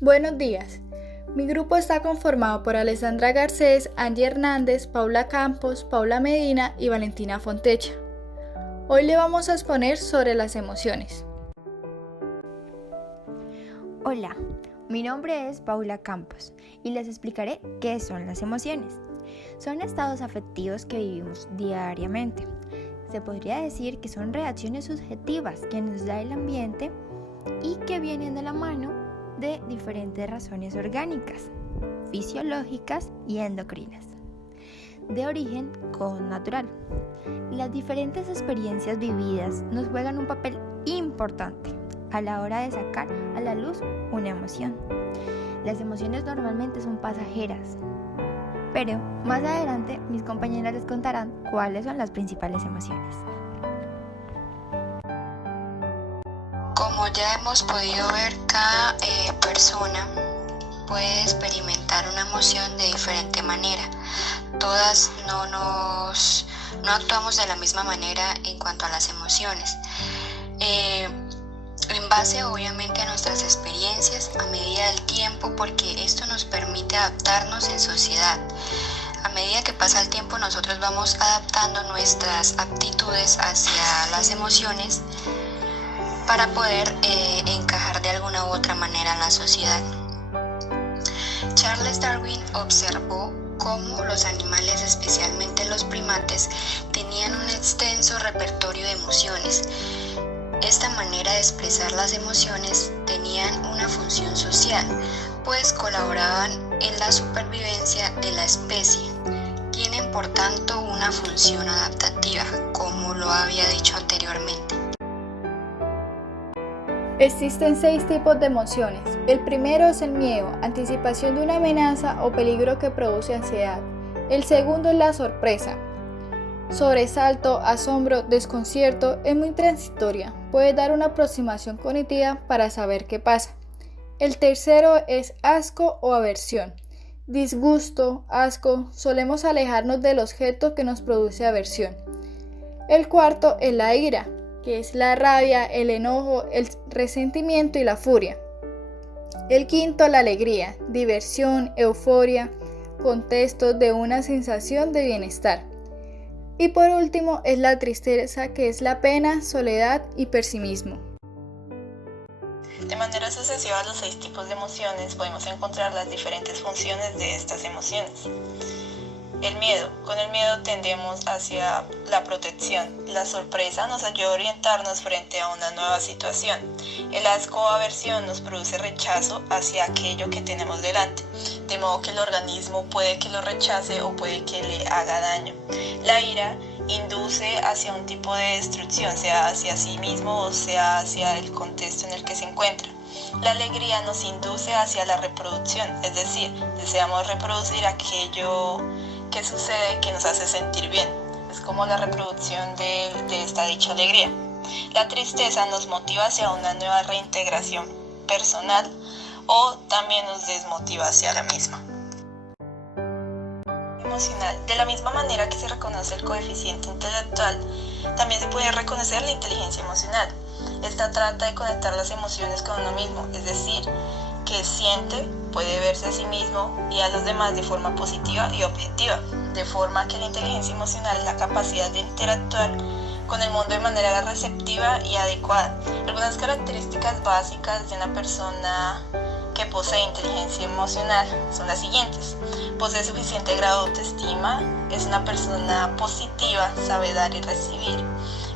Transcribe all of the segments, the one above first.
Buenos días. Mi grupo está conformado por Alessandra Garcés, Angie Hernández, Paula Campos, Paula Medina y Valentina Fontecha. Hoy le vamos a exponer sobre las emociones. Hola, mi nombre es Paula Campos y les explicaré qué son las emociones. Son estados afectivos que vivimos diariamente. Se podría decir que son reacciones subjetivas que nos da el ambiente y que vienen de la mano de diferentes razones orgánicas, fisiológicas y endocrinas, de origen connatural. Las diferentes experiencias vividas nos juegan un papel importante a la hora de sacar a la luz una emoción. Las emociones normalmente son pasajeras, pero más adelante mis compañeras les contarán cuáles son las principales emociones. Como ya hemos podido ver, cada persona puede experimentar una emoción de diferente manera. Todas no actuamos de la misma manera en cuanto a las emociones. En base obviamente a nuestras experiencias a medida del tiempo, porque esto nos permite adaptarnos en sociedad. A medida que pasa el tiempo, nosotros vamos adaptando nuestras aptitudes hacia las emociones para poder encajar de alguna u otra manera en la sociedad. Charles Darwin observó cómo los animales, especialmente los primates, tenían un extenso repertorio de emociones. Esta manera de expresar las emociones tenían una función social, pues colaboraban en la supervivencia de la especie. Tienen por tanto una función adaptativa, como lo había dicho anteriormente. Existen 6 tipos de emociones. El primero es el miedo, anticipación de una amenaza o peligro que produce ansiedad. El segundo es la sorpresa. Sobresalto, asombro, desconcierto, es muy transitoria. Puede dar una aproximación cognitiva para saber qué pasa. El tercero es asco o aversión. Disgusto, asco, solemos alejarnos del objeto que nos produce aversión. El cuarto es la ira, que es la rabia, el enojo, el resentimiento y la furia. El quinto, la alegría, diversión, euforia, contexto de una sensación de bienestar. Y por último es la tristeza, que es la pena, soledad y pesimismo. De manera sucesiva a los 6 tipos de emociones podemos encontrar las diferentes funciones de estas emociones. El miedo. Con el miedo tendemos hacia la protección. La sorpresa nos ayuda a orientarnos frente a una nueva situación. El asco o aversión nos produce rechazo hacia aquello que tenemos delante, de modo que el organismo puede que lo rechace o puede que le haga daño. La ira induce hacia un tipo de destrucción, sea hacia sí mismo o sea hacia el contexto en el que se encuentra. La alegría nos induce hacia la reproducción, es decir, deseamos reproducir aquello que sucede que nos hace sentir bien. Es como la reproducción de esta dicha alegría. La tristeza nos motiva hacia una nueva reintegración personal o también nos desmotiva hacia la misma. Emocional. De la misma manera que se reconoce el coeficiente intelectual, también se puede reconocer la inteligencia emocional. Esta trata de conectar las emociones con uno mismo, es decir, que siente, puede verse a sí mismo y a los demás de forma positiva y objetiva, de forma que la inteligencia emocional es la capacidad de interactuar con el mundo de manera receptiva y adecuada. Algunas características básicas de una persona que posee inteligencia emocional son las siguientes: posee suficiente grado de autoestima, es una persona positiva, sabe dar y recibir,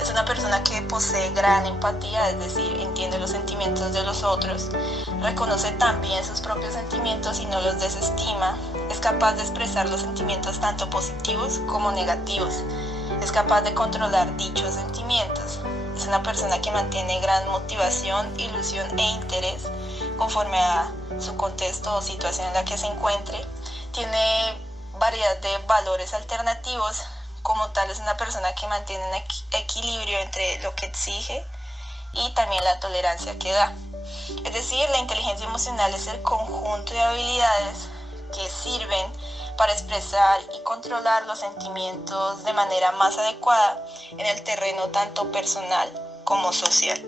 es una persona que posee gran empatía, es decir, entiende los sentimientos de los otros, reconoce también sus propios sentimientos y no los desestima, es capaz de expresar los sentimientos tanto positivos como negativos, es capaz de controlar dichos sentimientos, es una persona que mantiene gran motivación, ilusión e interés conforme a su contexto o situación en la que se encuentre, tiene variedad de valores alternativos. Como tal, es una persona que mantiene un equilibrio entre lo que exige y también la tolerancia que da. Es decir, la inteligencia emocional es el conjunto de habilidades que sirven para expresar y controlar los sentimientos de manera más adecuada en el terreno tanto personal como social.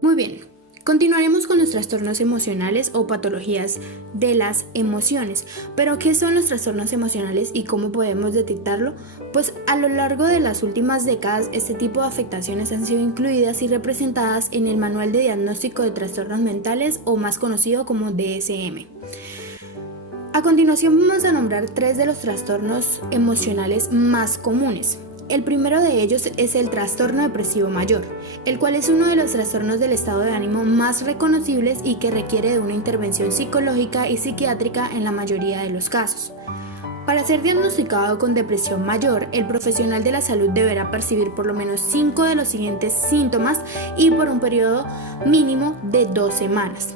Muy bien, Continuaremos con los trastornos emocionales o patologías de las emociones. ¿Pero qué son los trastornos emocionales y cómo podemos detectarlo? Pues a lo largo de las últimas décadas, este tipo de afectaciones han sido incluidas y representadas en el Manual de Diagnóstico de Trastornos Mentales, o más conocido como DSM. A continuación vamos a nombrar 3 de los trastornos emocionales más comunes. El primero de ellos es el trastorno depresivo mayor, el cual es uno de los trastornos del estado de ánimo más reconocibles y que requiere de una intervención psicológica y psiquiátrica en la mayoría de los casos. Para ser diagnosticado con depresión mayor, el profesional de la salud deberá percibir por lo menos 5 de los siguientes síntomas y por un periodo mínimo de 2 semanas.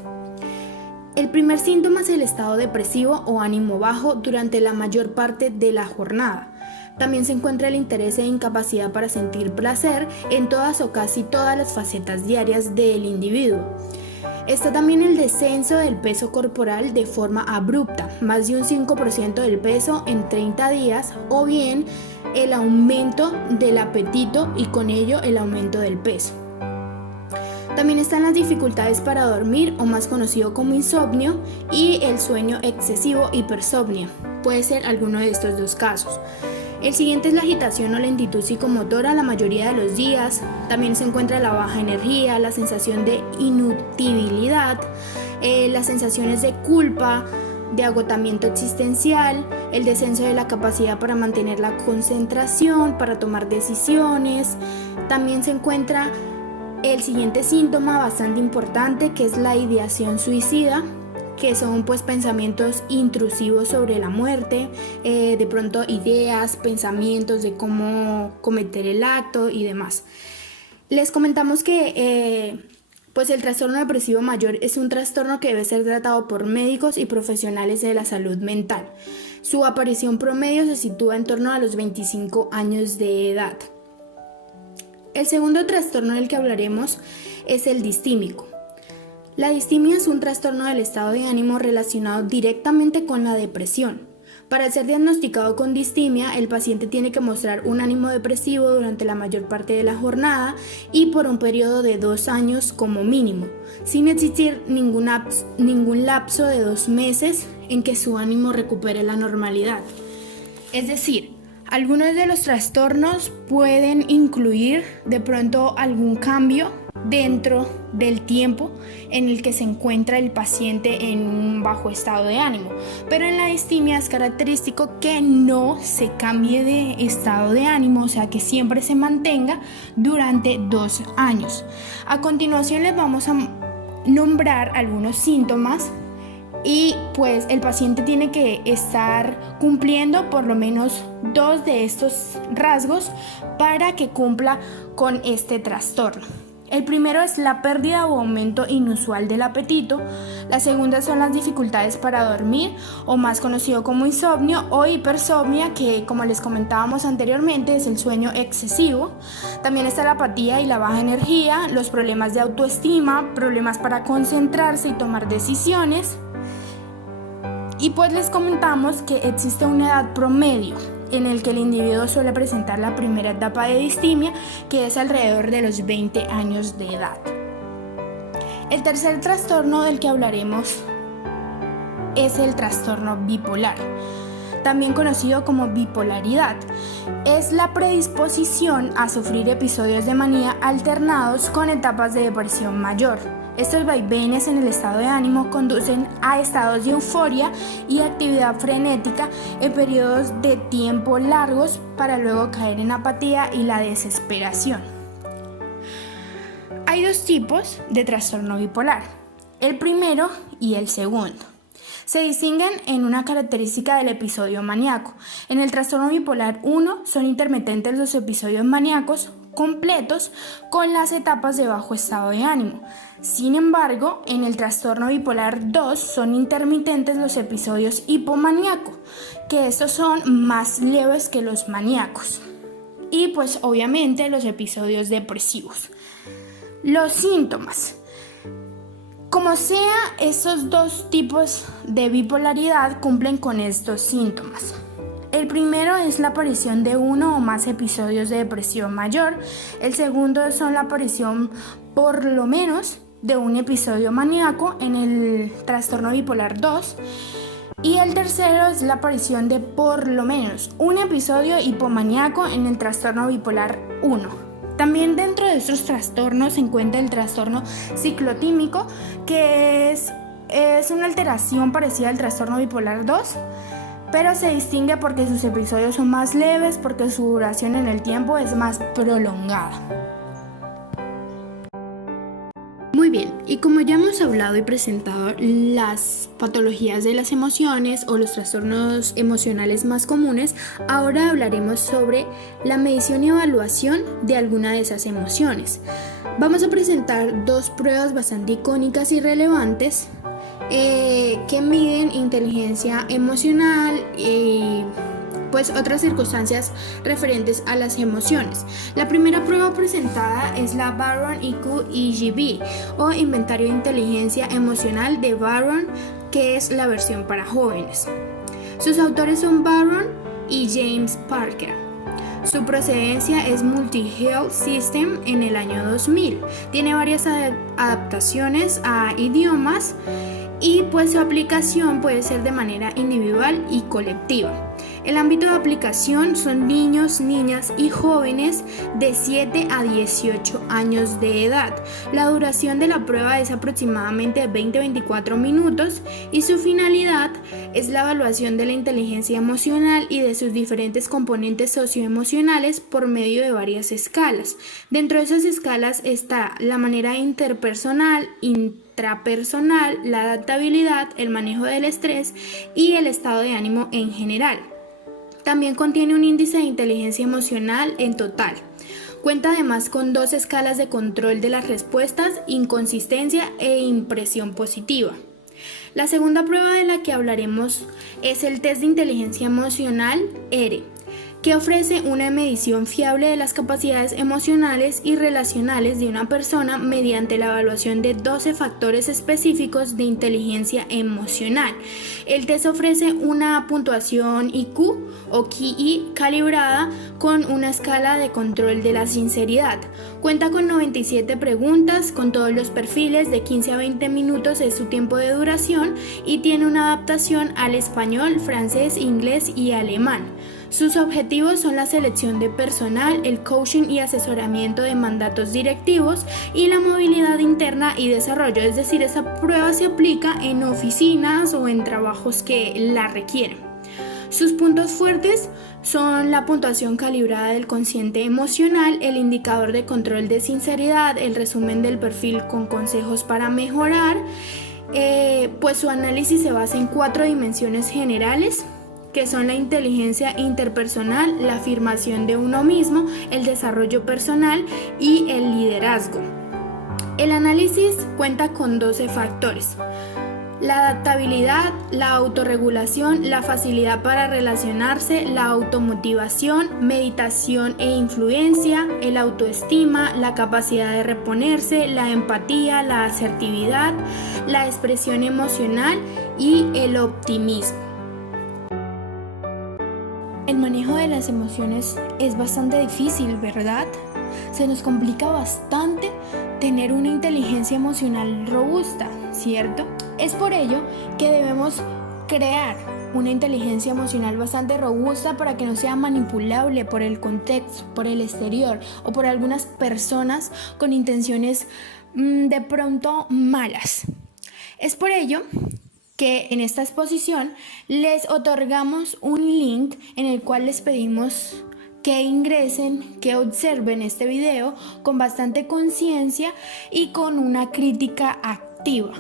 El primer síntoma es el estado depresivo o ánimo bajo durante la mayor parte de la jornada. También se encuentra el interés e incapacidad para sentir placer en todas o casi todas las facetas diarias del individuo. Está también el descenso del peso corporal de forma abrupta, más de un 5% del peso en 30 días, o bien el aumento del apetito y con ello el aumento del peso. También están las dificultades para dormir, o más conocido como insomnio, y el sueño excesivo, hipersomnia. Puede ser alguno de estos 2 casos. El siguiente es la agitación o lentitud psicomotora la mayoría de los días. También se encuentra la baja energía, la sensación de inutilidad, las sensaciones de culpa, de agotamiento existencial, el descenso de la capacidad para mantener la concentración, para tomar decisiones. También se encuentra el siguiente síntoma bastante importante, que es la ideación suicida, que son pensamientos intrusivos sobre la muerte, de pronto ideas, pensamientos de cómo cometer el acto y demás. Les comentamos que el trastorno depresivo mayor es un trastorno que debe ser tratado por médicos y profesionales de la salud mental. Su aparición promedio se sitúa en torno a los 25 años de edad. El segundo trastorno del que hablaremos es el distímico. La distimia es un trastorno del estado de ánimo relacionado directamente con la depresión. Para ser diagnosticado con distimia, el paciente tiene que mostrar un ánimo depresivo durante la mayor parte de la jornada y por un periodo de 2 años como mínimo, sin existir ningún lapso de 2 meses en que su ánimo recupere la normalidad. Es decir, algunos de los trastornos pueden incluir de pronto algún cambio dentro del tiempo en el que se encuentra el paciente en un bajo estado de ánimo, pero en la distimia es característico que no se cambie de estado de ánimo, o sea que siempre se mantenga durante 2 años. A continuación les vamos a nombrar algunos síntomas y el paciente tiene que estar cumpliendo por lo menos 2 de estos rasgos para que cumpla con este trastorno. El primero es la pérdida o aumento inusual del apetito. La segunda son las dificultades para dormir, o más conocido como insomnio o hipersomnia, que como les comentábamos anteriormente es el sueño excesivo. También está la apatía y la baja energía, los problemas de autoestima, problemas para concentrarse y tomar decisiones. Y les comentamos que existe una edad promedio en el que el individuo suele presentar la primera etapa de distimia, que es alrededor de los 20 años de edad. El tercer trastorno del que hablaremos es el trastorno bipolar, también conocido como bipolaridad. Es la predisposición a sufrir episodios de manía alternados con etapas de depresión mayor. Estos vaivenes en el estado de ánimo conducen a estados de euforia y actividad frenética en periodos de tiempo largos para luego caer en apatía y la desesperación. Hay 2 tipos de trastorno bipolar, el primero y el segundo. Se distinguen en una característica del episodio maníaco. En el trastorno bipolar 1 son intermitentes los episodios maníacos completos con las etapas de bajo estado de ánimo. Sin embargo, en el trastorno bipolar 2 son intermitentes los episodios hipomaníacos, que estos son más leves que los maníacos. Y obviamente los episodios depresivos. Los síntomas. Como sea, estos 2 tipos de bipolaridad cumplen con estos síntomas. El primero es la aparición de 1 o más episodios de depresión mayor. El segundo son la aparición por lo menos de un episodio maníaco en el trastorno bipolar 2. Y el tercero es la aparición de por lo menos un episodio hipomaníaco en el trastorno bipolar 1. También dentro de estos trastornos se encuentra el trastorno ciclotímico, que es una alteración parecida al trastorno bipolar 2, pero se distingue porque sus episodios son más leves, porque su duración en el tiempo es más prolongada. Muy bien, y como ya hemos hablado y presentado las patologías de las emociones o los trastornos emocionales más comunes, ahora hablaremos sobre la medición y evaluación de alguna de esas emociones. Vamos a presentar dos pruebas bastante icónicas y relevantes que miden inteligencia emocional y pues otras circunstancias referentes a las emociones. La primera prueba presentada es la Barron IQ-EGB o Inventario de Inteligencia Emocional de Barron, que es la versión para jóvenes. Sus autores son Barron y James Parker. Su procedencia es Multi-Health System en el año 2000. Tiene varias adaptaciones a idiomas y pues su aplicación puede ser de manera individual y colectiva. El ámbito de aplicación son niños, niñas y jóvenes de 7 a 18 años de edad. La duración de la prueba es aproximadamente 20-24 minutos y su finalidad es la evaluación de la inteligencia emocional y de sus diferentes componentes socioemocionales por medio de varias escalas. Dentro de esas escalas está la manera interpersonal, intrapersonal, la adaptabilidad, el manejo del estrés y el estado de ánimo en general. También contiene un índice de inteligencia emocional en total. Cuenta además con 2 escalas de control de las respuestas, inconsistencia e impresión positiva. La segunda prueba de la que hablaremos es el test de inteligencia emocional ERE, que ofrece una medición fiable de las capacidades emocionales y relacionales de una persona mediante la evaluación de 12 factores específicos de inteligencia emocional. El test ofrece una puntuación IQ o QI calibrada con una escala de control de la sinceridad. Cuenta con 97 preguntas con todos los perfiles, de 15 a 20 minutos es su tiempo de duración y tiene una adaptación al español, francés, inglés y alemán. Sus objetivos son la selección de personal, el coaching y asesoramiento de mandatos directivos y la movilidad interna y desarrollo, es decir, esa prueba se aplica en oficinas o en trabajos que la requieren. Sus puntos fuertes son la puntuación calibrada del consciente emocional, el indicador de control de sinceridad, el resumen del perfil con consejos para mejorar, pues su análisis se basa en 4 dimensiones generales, que son la inteligencia interpersonal, la afirmación de uno mismo, el desarrollo personal y el liderazgo. El análisis cuenta con 12 factores: la adaptabilidad, la autorregulación, la facilidad para relacionarse, la automotivación, meditación e influencia, el autoestima, la capacidad de reponerse, la empatía, la asertividad, la expresión emocional y el optimismo. El manejo de las emociones es bastante difícil, ¿verdad? Se nos complica bastante tener una inteligencia emocional robusta, ¿cierto? Es por ello que debemos crear una inteligencia emocional bastante robusta para que no sea manipulable por el contexto, por el exterior o por algunas personas con intenciones de pronto malas. Es por ello que en esta exposición les otorgamos un link en el cual les pedimos que ingresen, que observen este video con bastante conciencia y con una crítica activa.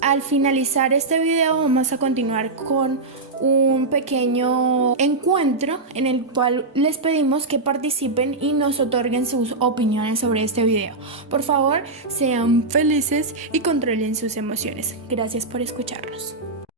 Al finalizar este video vamos a continuar con un pequeño encuentro en el cual les pedimos que participen y nos otorguen sus opiniones sobre este video. Por favor, sean felices y controlen sus emociones. Gracias por escucharnos.